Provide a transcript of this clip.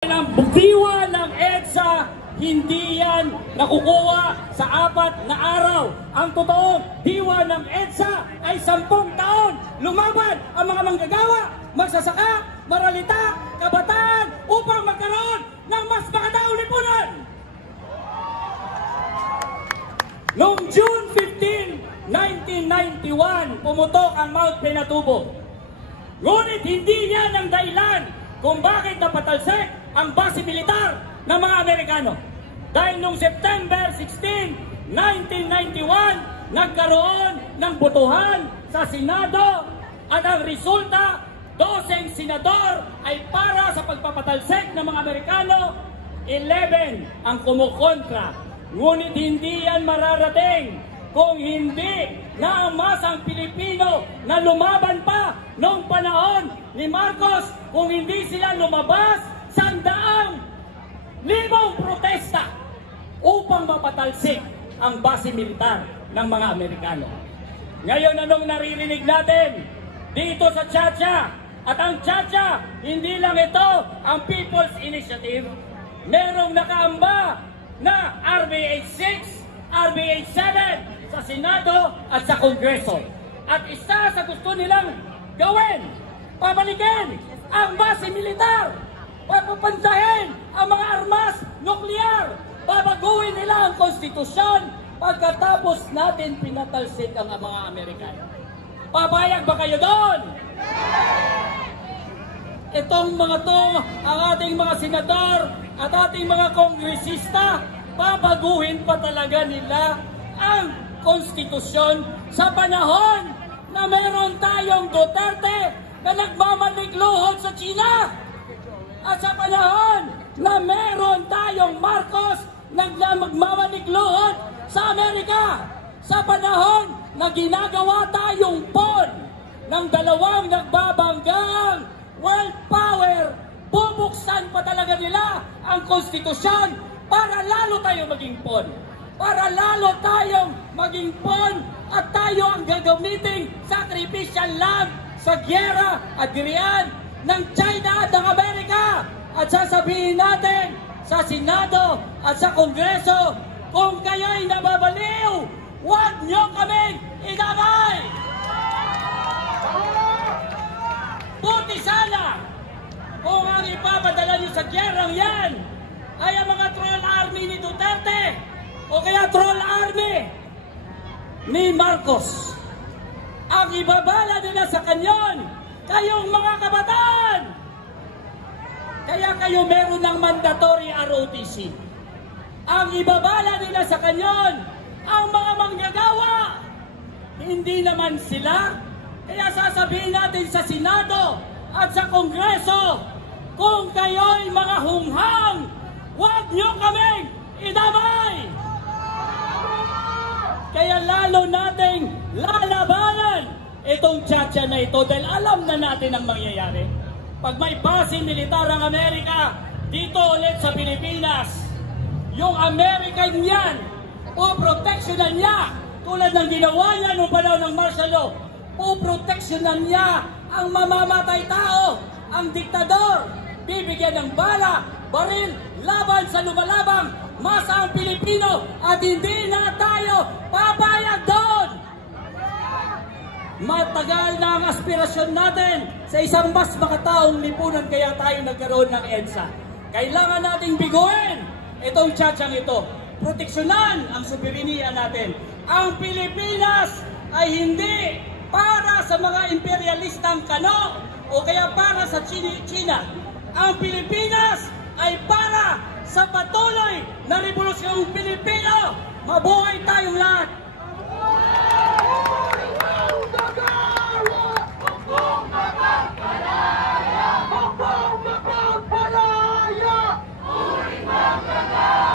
Ang diwa ng EDSA, hindi yan nakukuha sa 4 na araw. Ang totoong diwa ng EDSA ay 10 taon. Lumaban ang mga manggagawa, magsasaka, maralita, kabataan upang magkaroon ng mas magandang lipunan. Noong June 15, 1991, pumutok ang Mount Pinatubo. Ngunit hindi yan ang dahilan kung bakit napatalsik ang base militar ng mga Amerikano. Dahil noong September 16, 1991, nagkaroon ng botohan sa Senado at ang resulta, 12 senador ay para sa pagpapatalsik ng mga Amerikano, 11 ang kumukontra. Ngunit hindi yan mararating kung hindi naamas ang Pilipino na lumaban pa noong panahon ni Marcos, kung hindi sila lumabas sa 100,000 protesta upang mapatalsik ang base militar ng mga Amerikano. Ngayon, anong naririnig natin dito sa Tchatcha? At ang Tchatcha, hindi lang ito ang People's Initiative. Merong nakaamba na RBH 6, RBH 7 sa Senado at sa Kongreso. At isa sa gusto nilang gawin, pabalikin ang base militar, papapansahin ang mga armas nuklear, babaguhin nila ang konstitusyon pagkatapos natin pinatalsik ang mga Amerikano. Papayag ba kayo doon? Itong mga to, ang ating mga senador at ating mga kongresista, babaguhin pa talaga nila ang konstitusyon sa panahon na meron tayong Duterte na nagmamanikluhod sa China, at sa panahon na meron tayong Marcos na magmamanikluhod sa Amerika, sa panahon na ginagawa tayong pawn ng dalawang nagbabanggang world power, bubuksan pa talaga nila ang konstitusyon para lalo tayo maging pawn, para lalo tayong maging pawn at tayo ang gagamiting sacrificial lamb sa gyera at dirian ng China at ng Amerika. At sasabihin natin sa Senado at sa Kongreso, kung kayo'y nababaliw, huwag niyo kaming idamay! Buti sana kung ang ipapadala niyo sa gyerang yan ay ang mga troll army ni Duterte o kaya troll army ni Marcos. Ang ibabala nila sa kanyon, kayong mga kabataan! Kaya kayo meron ng mandatory ROTC. Ang ibabala nila sa kanyon, ang mga manggagawa, hindi naman sila. Kaya sasabihin natin sa Senado at sa Kongreso, kung kayo'y mga hunghang, huwag niyo kaming idamay! Kaya lalo nating lalabanan itong Tchatcha na ito dahil alam na natin ang mangyayari. Pag may base militar ang Amerika dito ulit sa Pilipinas, yung American yan, puproteksyonan niya tulad ng ginawa niya noong panahon ng martial law. Puproteksyonan niya ang mamamatay tao, ang diktador, bibigyan ng bala, baril, laban sa lumalabang masa ang Pilipino, at hindi na tayo papayag doon. Matagal na ang aspirasyon natin sa isang mas makataong lipunan, kaya tayo nagkaroon ng EDSA. Kailangan nating biguin itong Tchatchang ito. Proteksyonan ang soberenya natin. Ang Pilipinas ay hindi para sa mga imperialistang kano o kaya para sa China. Ang Pilipinas ay para sa patuloy na Rebolusyong Pilipino. Mabuhay tayong lahat!